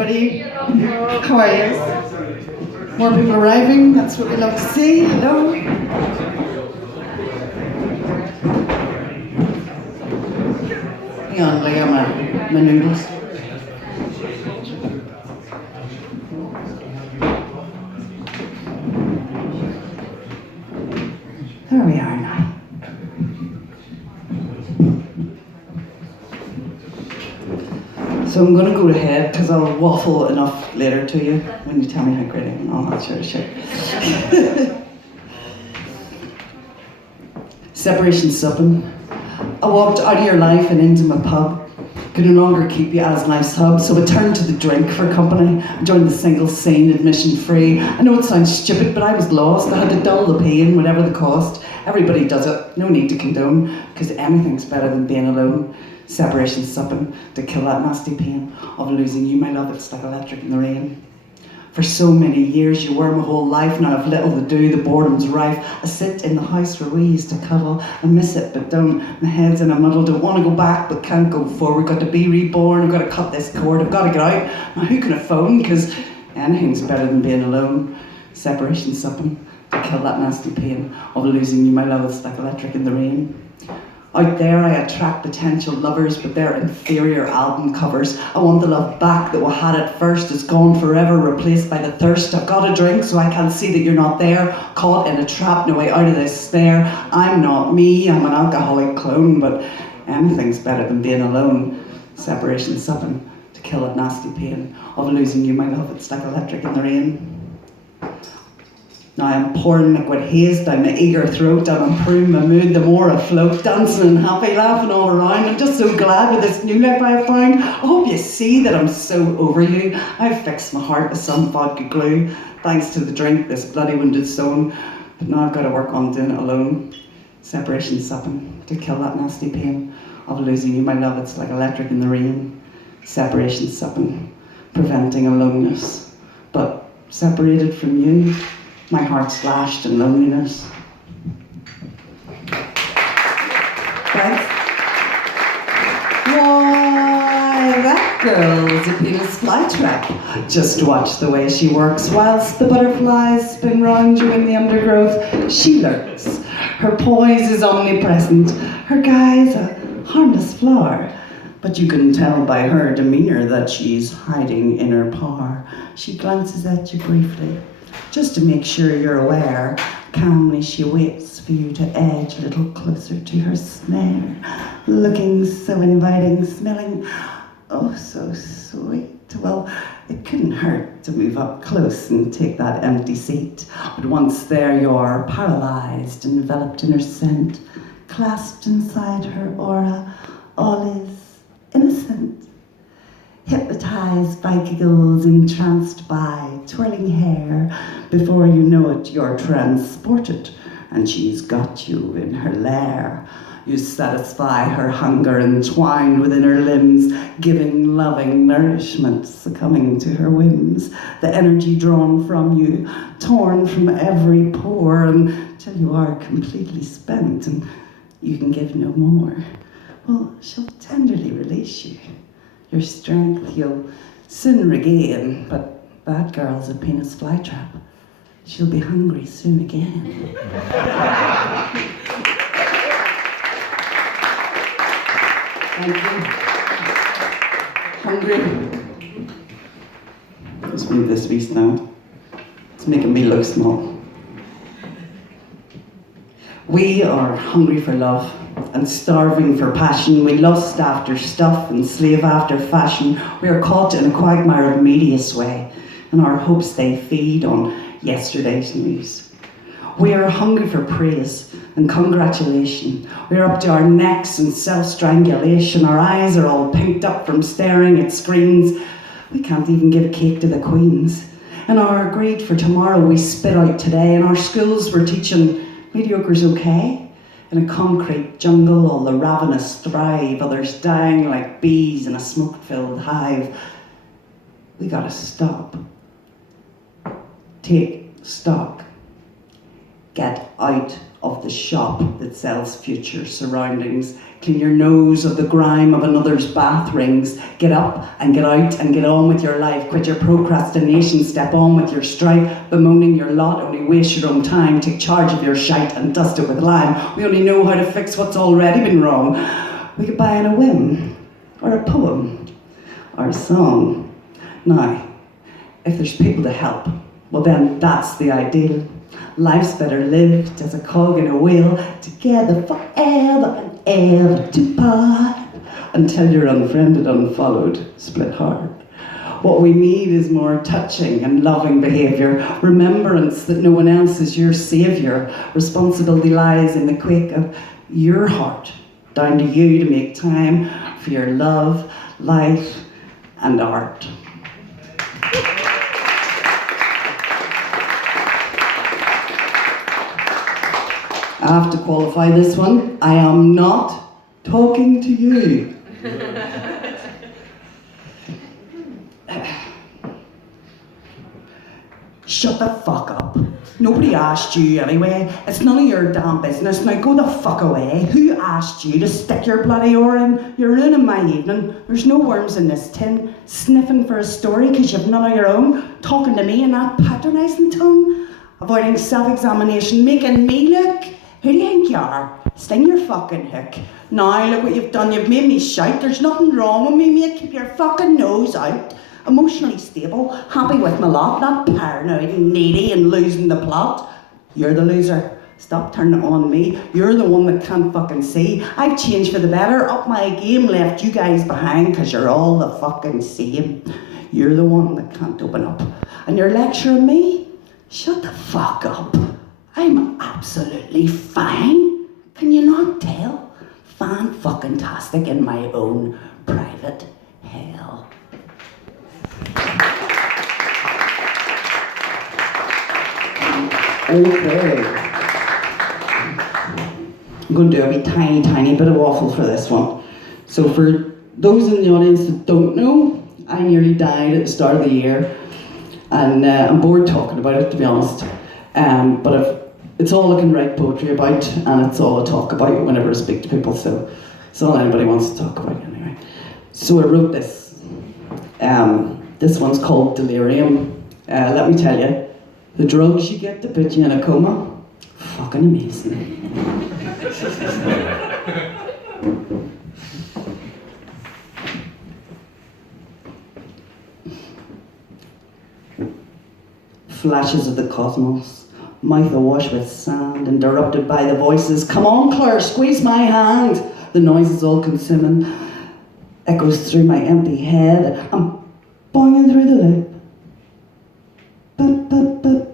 everybody. How are you? More people arriving, that's what we love to see. Hello. Hang on, I got my noodles. There we are now. So I'm going to go ahead because I'll waffle enough later to you when you tell me how great I am and all that sort of shit. Separation supping. I walked out of your life and into my pub. Could no longer keep you as life's hub, so I turned to the drink for company. I joined the single scene, admission free. I know it sounds stupid, but I was lost. I had to dull the pain, whatever the cost. Everybody does it, no need to condone, because anything's better than being alone. Separation supping, to kill that nasty pain of losing you, my love. It's like electric in the rain. For so many years you were my whole life. Now I've little to do, the boredom's rife. I sit in the house where we used to cuddle. I miss it but don't. My head's in a muddle. Don't want to go back but can't go forward. Got to be reborn. I've got to cut this cord. I've got to get out. Now who can I phone? Because anything's better than being alone. Separation supping, to kill that nasty pain of losing you, my love. It's like electric in the rain. Out there I attract potential lovers, but they're inferior album covers. I want the love back that we had at first. It's gone forever, replaced by the thirst. I've got a drink so I can't see that you're not there. Caught in a trap, no way out of this snare. I'm not me, I'm an alcoholic clone, but anything's better than being alone. Separation supping, to kill that nasty pain of losing you, my love. It's like electric in the rain. Now I'm pouring liquid haze down my eager throat. I'm improving my mood the more I float, dancing and happy, laughing all around. I'm just so glad with this new life I've found. I hope you see that I'm so over you. I've fixed my heart with some vodka glue, thanks to the drink, this bloody wounded stone. But now I've got to work on doing it alone. Separation supping, to kill that nasty pain of losing you, my love. It's like electric in the rain. Separation supping, preventing aloneness. But separated from you, my heart's lashed in loneliness. Thanks. Why, that girl's a penis flytrap. Just watch the way she works whilst the butterflies spin round you in the undergrowth. She lurks. Her poise is omnipresent. Her guy's a harmless flower. But you can tell by her demeanour that she's hiding in her power. She glances at you briefly, just to make sure you're aware. Calmly she waits for you to edge a little closer to her snare. Looking so inviting, smelling oh so sweet. Well, it couldn't hurt to move up close and take that empty seat. But once there you're paralysed, enveloped in her scent, clasped inside her aura. All is innocent. Hypnotized by giggles, entranced by twirling hair. Before you know it, you're transported, and she's got you in her lair. You satisfy her hunger entwined within her limbs, giving loving nourishment, succumbing to her whims. The energy drawn from you, torn from every pore, until you are completely spent and you can give no more. Well, she'll tenderly release you. Your strength you'll soon regain, but that girl's a penis flytrap. She'll be hungry soon again. Thank you. Hungry. Let's move this piece now. It's making me look small. We are hungry for love and starving for passion. We lust after stuff and slave after fashion. We are caught in a quagmire of media sway, and our hopes they feed on yesterday's news. We are hungry for praise and congratulation. We are up to our necks in self-strangulation. Our eyes are all pinked up from staring at screens. We can't even give cake to the queens. In our greed for tomorrow we spit out today. In our schools we're teaching mediocre's okay. In a concrete jungle, all the ravenous thrive, others dying like bees in a smoke-filled hive. We gotta stop. Take stock. Get out of the shop that sells future surroundings. Clean your nose of the grime of another's bath rings. Get up and get out and get on with your life. Quit your procrastination, step on with your strife. Bemoaning your lot, only waste your own time. Take charge of your shite and dust it with lime. We only know how to fix what's already been wrong. We could buy in a whim, or a poem, or a song. Now, if there's people to help, well then that's the ideal. Life's better lived as a cog in a wheel, together forever and ever to part, until you're unfriended, unfollowed, split heart. What we need is more touching and loving behaviour, remembrance that no one else is your saviour. Responsibility lies in the quake of your heart, down to you to make time for your love, life and art. I have to qualify this one. I am not talking to you. Shut the fuck up. Nobody asked you anyway. It's none of your damn business. Now go the fuck away. Who asked you to stick your bloody oar in? You're ruining my evening. There's no worms in this tin. Sniffing for a story because you've none of your own. Talking to me in that patronising tone. Avoiding self-examination. Making me look. Who do you think you are? Sting your fucking hook. Now look what you've done. You've made me shout. There's nothing wrong with me, mate. Keep your fucking nose out. Emotionally stable, happy with my lot, not paranoid and needy and losing the plot. You're the loser. Stop turning it on me. You're the one that can't fucking see. I've changed for the better, up my game, left you guys behind because you're all the fucking same. You're the one that can't open up. And you're lecturing me? Shut the fuck up. I'm absolutely fine. Can you not tell? Fan-fucking-tastic in my own private hell. Okay. I'm going to do a wee tiny bit of waffle for this one. So for those in the audience that don't know, I nearly died at the start of the year. And I'm bored talking about it, to be honest. But it's all I can write poetry about, and it's all I talk about whenever I speak to people, so it's all anybody wants to talk about anyway. So I wrote this. This one's called Delirium. Let me tell you, the drugs you get to put you in a coma, fucking amazing. Flashes of the cosmos, mouth awash with sand, interrupted by the voices. Come on, Claire, squeeze my hand. The noise is all consuming, echoes through my empty head. I'm boinging through the loop.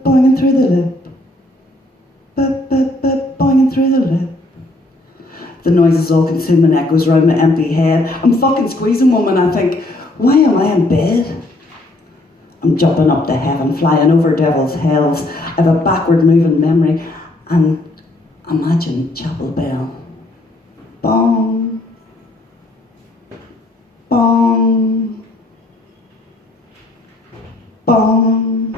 Boinging through the loop. Boinging through the loop. The noise is all consuming, echoes round my empty head. I'm fucking squeezing one when I think, why am I in bed? I'm jumping up to heaven, flying over devil's hells. I have a backward moving memory, and imagine chapel bell. Bong. Bong. Bong.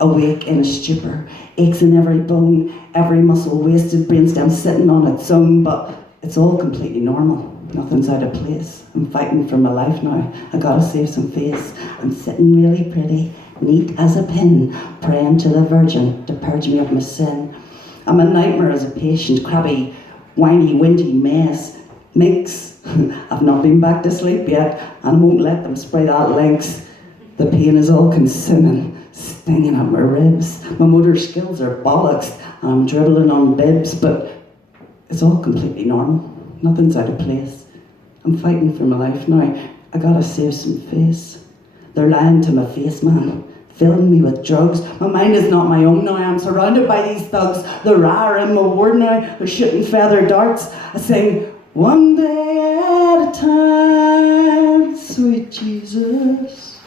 Awake in a stupor, aches in every bone, every muscle wasted, brainstem sitting on its own, but it's all completely normal. Nothing's out of place. I'm fighting for my life now. I gotta save some face. I'm sitting really pretty, neat as a pin, praying to the Virgin to purge me of my sin. I'm a nightmare as a patient, crabby, whiny, whingy mess. Minx, I've not been back to sleep yet, and I won't let them spray that lynx. The pain is all consuming, stinging at my ribs. My motor skills are bollocks, and I'm dribbling on bibs, but it's all completely normal. Nothing's out of place. I'm fighting for my life now. I gotta save some face. They're lying to my face, man. Filling me with drugs. My mind is not my own now. I'm surrounded by these thugs. They're rare in my ward now. They're shooting feather darts. I sing, one day at a time, sweet Jesus.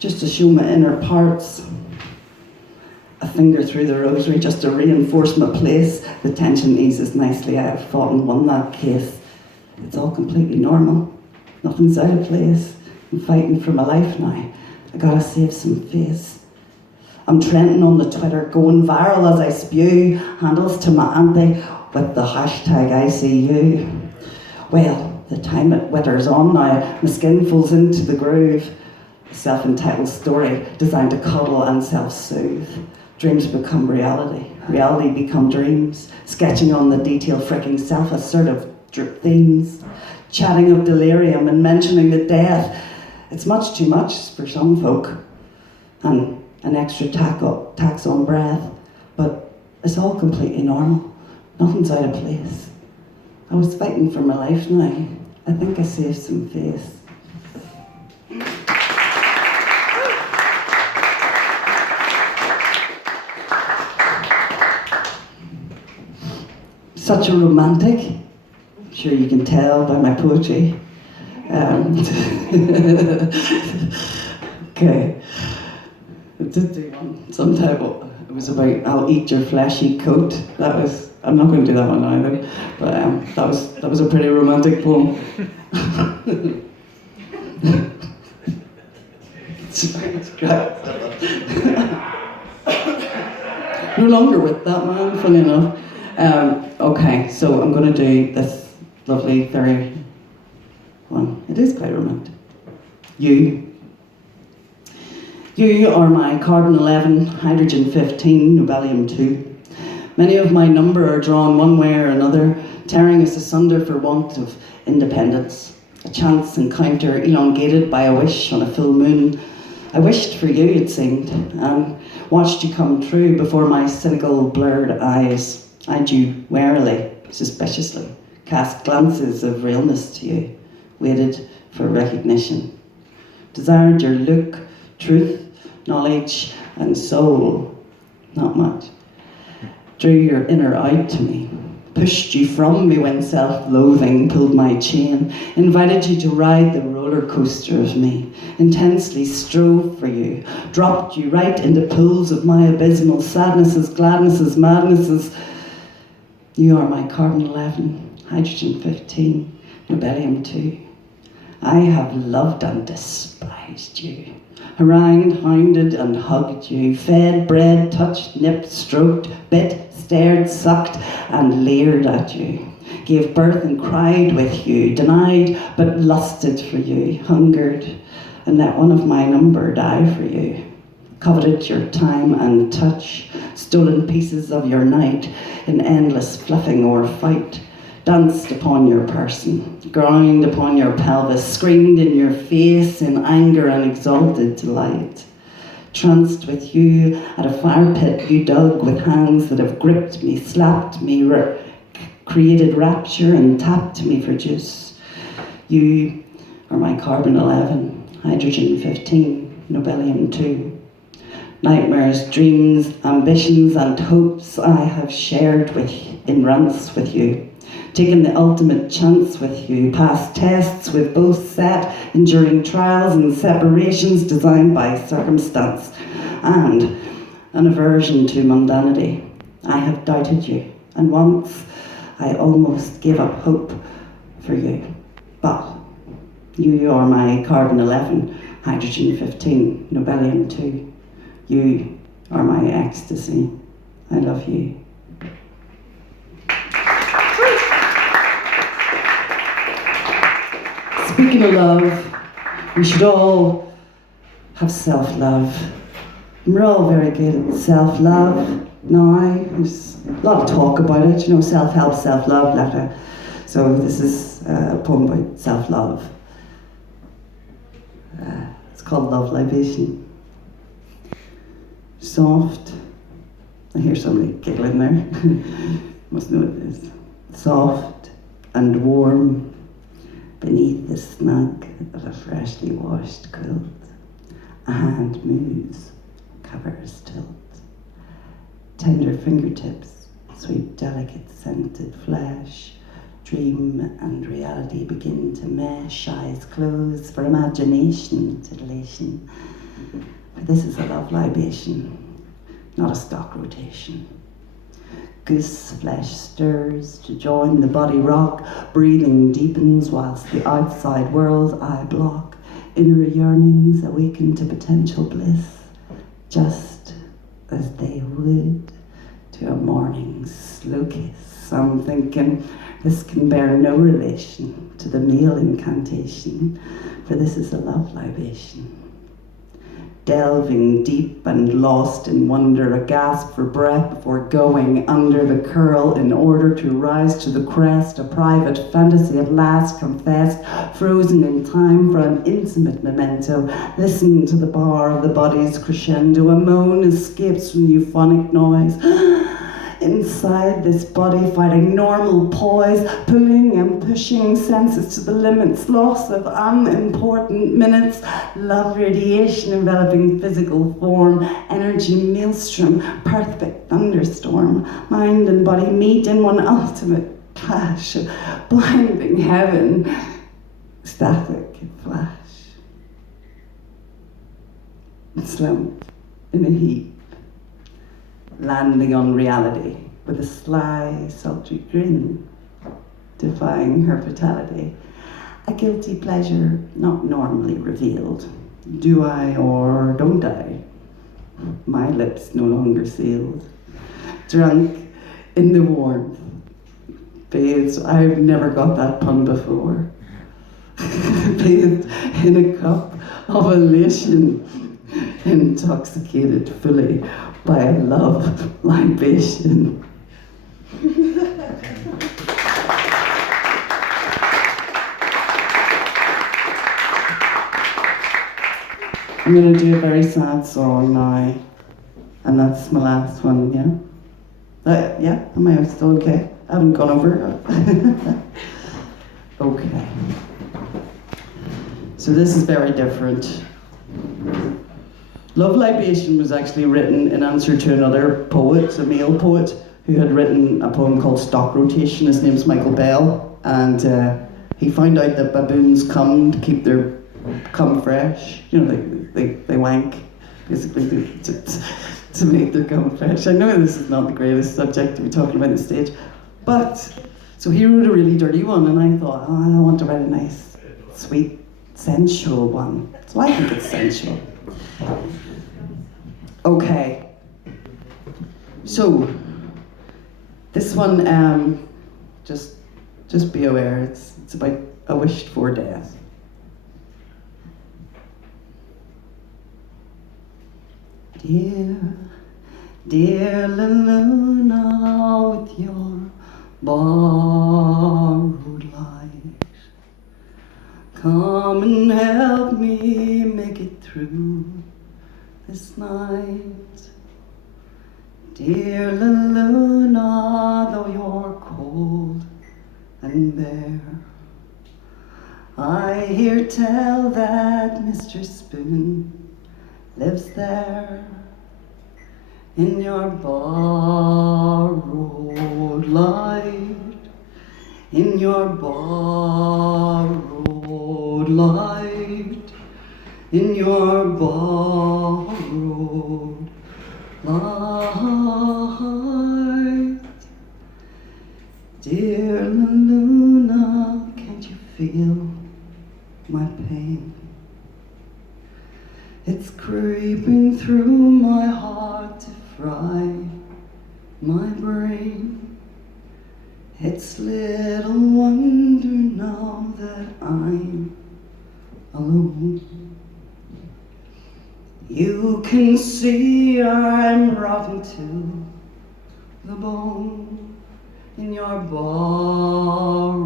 Just to show my inner parts. A finger through the rosary just to reinforce my place. The tension eases nicely. I have fought and won that case. It's all completely normal. Nothing's out of place. I'm fighting for my life now. I gotta save some face. I'm trending on the Twitter, going viral as I spew handles to my auntie. with the hashtag I see you. Well, the time it withers on now, my skin falls into the groove. A self-entitled story designed to cuddle and self-soothe. Dreams become reality, reality become dreams, sketching on the detailed freaking self-assertive themes, chatting of delirium and mentioning the death. It's much too much for some folk, and an extra tax on breath, but it's all completely normal. Nothing's out of place. I was fighting for my life now. I think I saved some face. Such a romantic. I'm sure you can tell by my poetry. Okay. I did do one sometime. It was about I'll eat your fleshy coat. I'm not going to do that one either. But that was a pretty romantic poem. No longer with that man, funny enough. Okay, so I'm going to do this lovely, very one. It is quite romantic. You are my carbon 11, hydrogen 15, nobelium 2. Many of my number are drawn one way or another, tearing us asunder for want of independence. A chance encounter elongated by a wish on a full moon. I wished for you, it seemed, and watched you come true before my cynical, blurred eyes. Eyed you warily, suspiciously, cast glances of realness to you, waited for recognition. Desired your look, truth, knowledge, and soul. Not much. Drew your inner out to me, pushed you from me when self-loathing pulled my chain, invited you to ride the roller coaster of me, intensely strove for you, dropped you right into pools of my abysmal sadnesses, gladnesses, madnesses. You are my carbon 11, hydrogen 15, nobelium 2. I have loved and despised you, harangued, hounded and hugged you, fed, bred, touched, nipped, stroked, bit, stared, sucked and leered at you, gave birth and cried with you, denied but lusted for you, hungered and let one of my number die for you, coveted your time and touch, stolen pieces of your night in endless fluffing or fight, danced upon your person, ground upon your pelvis, screamed in your face in anger and exalted delight. Tranced with you at a fire pit you dug with hands that have gripped me, slapped me, created rapture and tapped me for juice. You are my carbon 11, hydrogen 15, nobelium 2. Nightmares, dreams, ambitions and hopes I have shared in rants with you, taken the ultimate chance with you, passed tests with both set, enduring trials and separations designed by circumstance, and an aversion to mundanity. I have doubted you, and once I almost gave up hope for you. But you are my carbon 11, hydrogen 15, nobelium 2. You are my ecstasy. I love you. Speaking of love, we should all have self-love. And we're all very good at self-love now. There's a lot of talk about it, self-help, self-love, So this is a poem about self-love. It's called Love Libation. Soft, I hear somebody giggling there, must know what it is. Soft and warm beneath the snug of a freshly washed quilt. A hand moves, covers tilt. Tender fingertips, sweet delicate scented flesh. Dream and reality begin to mesh, eyes close for imagination, titillation. But this is a love libation, not a stock rotation. Goose flesh stirs to join the body rock, breathing deepens whilst the outside world I block. Inner yearnings awaken to potential bliss, just as they would to a morning's slow kiss. Some thinking this can bear no relation to the meal incantation, for this is a love libation. Delving deep and lost in wonder, a gasp for breath before going under the curl in order to rise to the crest, a private fantasy at last confessed, frozen in time for an intimate memento. Listen to the bar of the body's crescendo, a moan escapes from the euphonic noise. Inside this body fighting normal poise, pulling and pushing senses to the limits, loss of unimportant minutes, love radiation enveloping physical form, energy maelstrom, perfect thunderstorm, mind and body meet in one ultimate clash of blinding heaven, static flash, slumped in a heap, landing on reality with a sly, sultry grin, defying her fatality. A guilty pleasure not normally revealed. Do I or don't I? My lips no longer sealed. Drunk in the warmth, bathed, I've never got that pun before. Bathed in a cup of elation, intoxicated fully by a love libation. I'm going to do a very sad song now, and that's my last one, yeah? Yeah? Am I still okay? I haven't gone over. Okay. So this is very different. Love Libation was actually written in answer to another poet, a male poet, who had written a poem called Stock Rotation. His name's Michael Bell, and he found out that baboons come to keep their cum fresh. You know, they wank, basically, to make their cum fresh. I know this is not the greatest subject to be talking about on the stage, but, so he wrote a really dirty one, and I thought, oh, I want to write a nice, sweet, sensual one. So I think it's sensual. Okay, so this one, just be aware, it's about a wished for death. Dear Luna, with your borrowed light, come and help me make it through this night. Dear Luna, though you're cold and bare, I hear tell that Mr. Spoon lives there. In your borrowed light, in your borrowed light, in your borrowed light. Dear Luna, can't you feel my pain? It's creeping through my heart to fry my brain. It's little wonder now that I'm alone. You can see I'm rotten to the bone in your borrowed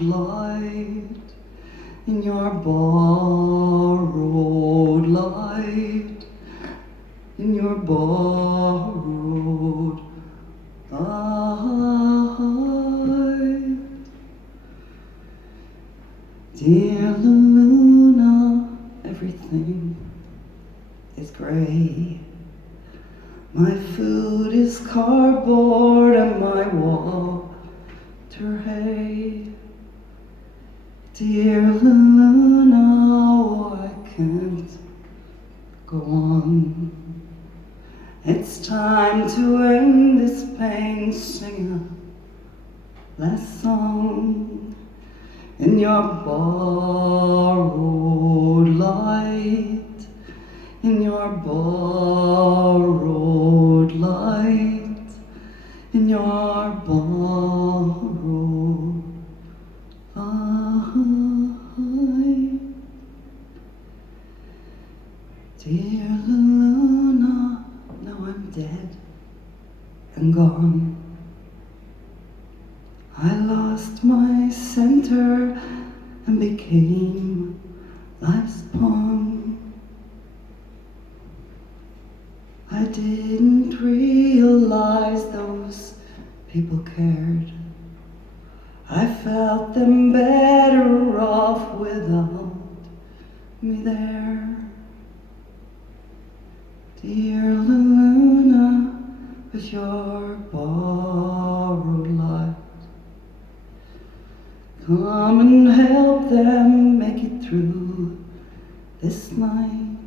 light, in your borrowed light, in your borrowed light. Dear Luna, everything is gray. My food is cardboard and my water hay. Dear Luna, I can't go on. It's time to end this pain. Sing a last song in your borrowed light, in your borrowed light, in your borrowed Dear Luna, now I'm dead and gone. I lost my center and became life's pawn. I didn't realize those people cared. I felt them better off without me there. Dear Luna, with your borrowed light, come and help them make it through this night.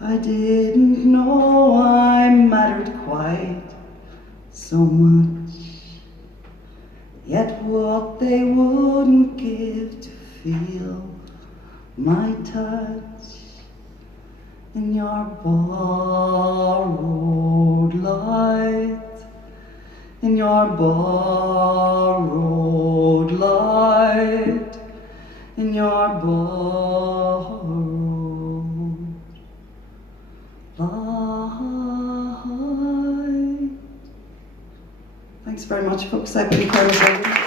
I didn't know I mattered quite so much, yet what they wouldn't give to feel my touch in your borrowed light, in your borrowed light, in your borrowed light. Thanks very much, folks. I've been Claire.